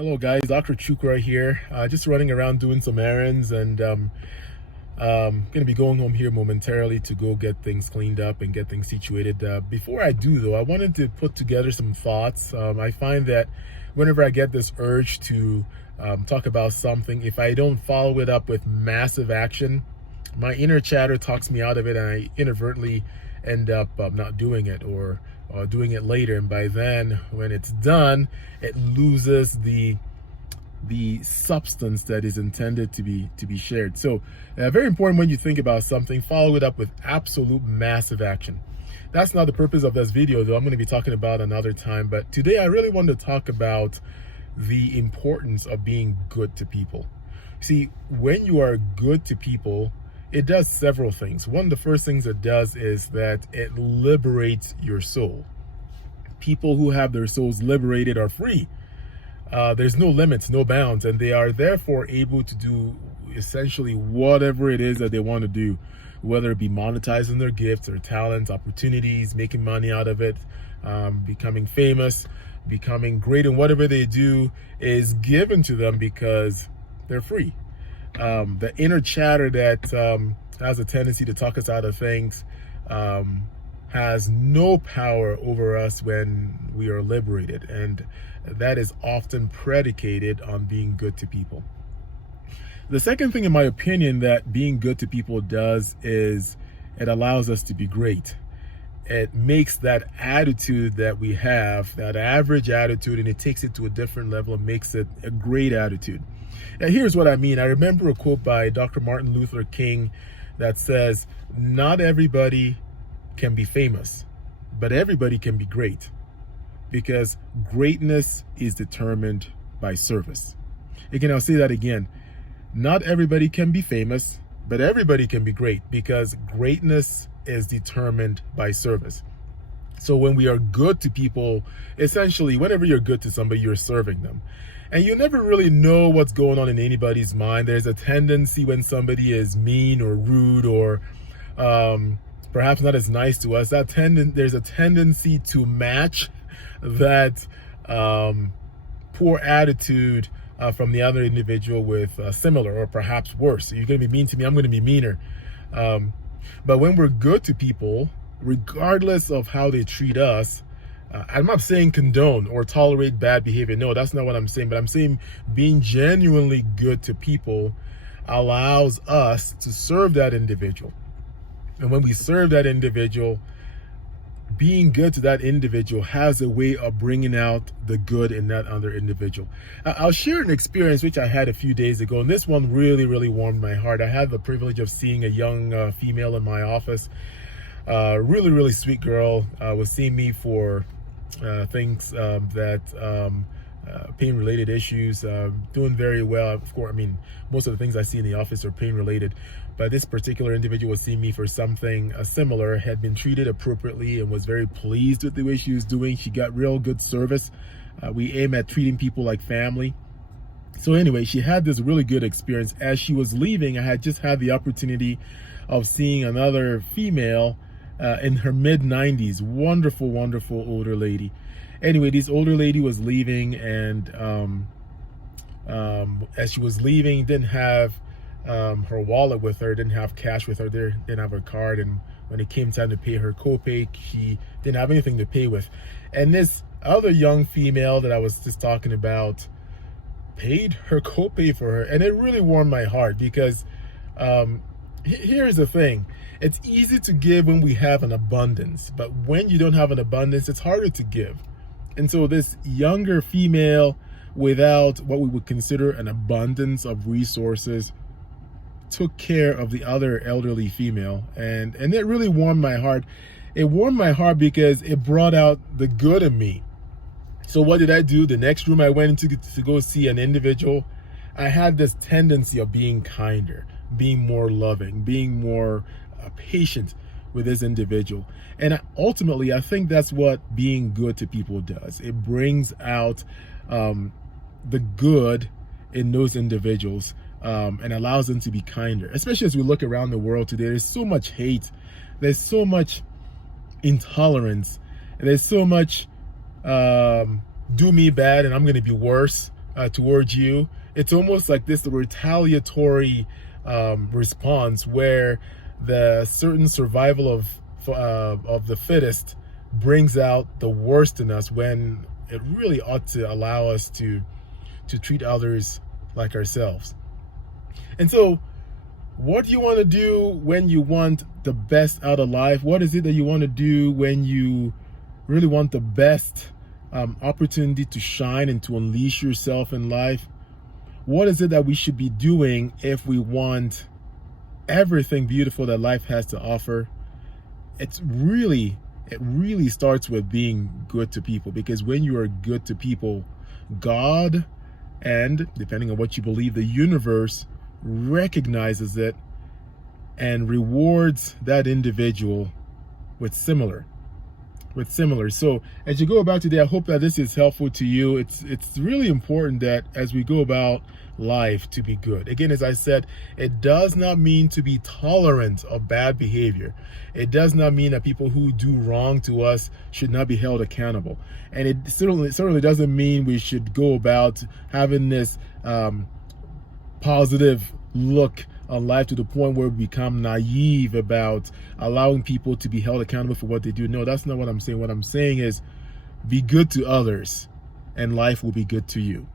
Hello guys, Dr. Chukra here. Just running around doing some errands and going to be going home here momentarily to go get things cleaned up and get things situated. Before I do though, I wanted to put together some thoughts. I find that whenever I get this urge to talk about something, if I don't follow it up with massive action, my inner chatter talks me out of it and I inadvertently end up not doing it or doing it later, and by then when it's done it loses the substance that is intended to be shared. So very important, when you think about something, follow it up with absolute massive action. That's not the purpose of this video though. I'm going to be talking about another time, but today I really want to talk about the importance of being good to people. See, when you are good to people, it does several things. One of the first things it does is that it liberates your soul. People who have their souls liberated are free. There's no limits, no bounds, and they are therefore able to do essentially whatever it is that they want to do, whether it be monetizing their gifts or talents, opportunities, making money out of it, becoming famous, becoming great in whatever they do is given to them because they're free. The inner chatter that has a tendency to talk us out of things has no power over us when we are liberated, and that is often predicated on being good to people. The second thing, in my opinion, that being good to people does is it allows us to be great. It makes that attitude that we have, that average attitude, and it takes it to a different level and makes it a great attitude. And here's what I mean. I remember a quote by Dr. Martin Luther King that says, "Not everybody can be famous, but everybody can be great, because greatness is determined by service." Again, I'll say that again. Not everybody can be famous, but everybody can be great, because greatness is determined by service. So when we are good to people, essentially, whenever you're good to somebody, you're serving them. And you never really know what's going on in anybody's mind. There's a tendency when somebody is mean or rude or perhaps not as nice to us, there's a tendency to match that poor attitude from the other individual with similar or perhaps worse. You're going to be mean to me, I'm going to be meaner. But when we're good to people, regardless of how they treat us, I'm not saying condone or tolerate bad behavior. No, that's not what I'm saying. But I'm saying being genuinely good to people allows us to serve that individual. And when we serve that individual, being good to that individual has a way of bringing out the good in that other individual. I'll share an experience which I had a few days ago, and this one really, really warmed my heart. I had the privilege of seeing a young female in my office. Really, really sweet girl. Was seeing me for things pain-related issues, doing very well. Of course, I mean, most of the things I see in the office are pain-related, but this particular individual was seeing me for something similar, had been treated appropriately and was very pleased with the way she was doing. She got real good service. We aim at treating people like family. So anyway, she had this really good experience. As she was leaving, I had just had the opportunity of seeing another female in her mid-90s, wonderful, wonderful older lady. Anyway, this older lady was leaving, and as she was leaving, didn't have her wallet with her, didn't have cash with her, didn't have her card, and when it came time to pay her copay, she didn't have anything to pay with. And this other young female that I was just talking about paid her copay for her, and it really warmed my heart, because here's the thing. It's easy to give when we have an abundance, but when you don't have an abundance, it's harder to give. And so this younger female, without what we would consider an abundance of resources, took care of the other elderly female, and it really warmed my heart. It warmed my heart because it brought out the good in me. So what did I do? The next room I went into to go see an individual, I had this tendency of being kinder, being more loving, being more patient with this individual. And ultimately, I think that's what being good to people does. It brings out the good in those individuals and allows them to be kinder. Especially as we look around the world today, there's so much hate, there's so much intolerance, and there's so much do me bad and I'm going to be worse towards you, it's almost like this retaliatory response where the certain survival of the fittest brings out the worst in us, when it really ought to allow us to treat others like ourselves. And so, what do you want to do when you want the best out of life? What is it that you want to do when you really want the best opportunity to shine and to unleash yourself in life? What is it that we should be doing if we want everything beautiful that life has to offer? It really starts with being good to people, because when you are good to people, God, and depending on what you believe, the universe recognizes it and rewards that individual with similar. So as you go about today, I hope that this is helpful to you. It's really important that as we go about life to be good. Again, as I said, it does not mean to be tolerant of bad behavior. It does not mean that people who do wrong to us should not be held accountable. And it certainly doesn't mean we should go about having this positive look on life to the point where we become naive about allowing people to be held accountable for what they do. No, that's not what I'm saying. What I'm saying is, be good to others and life will be good to you.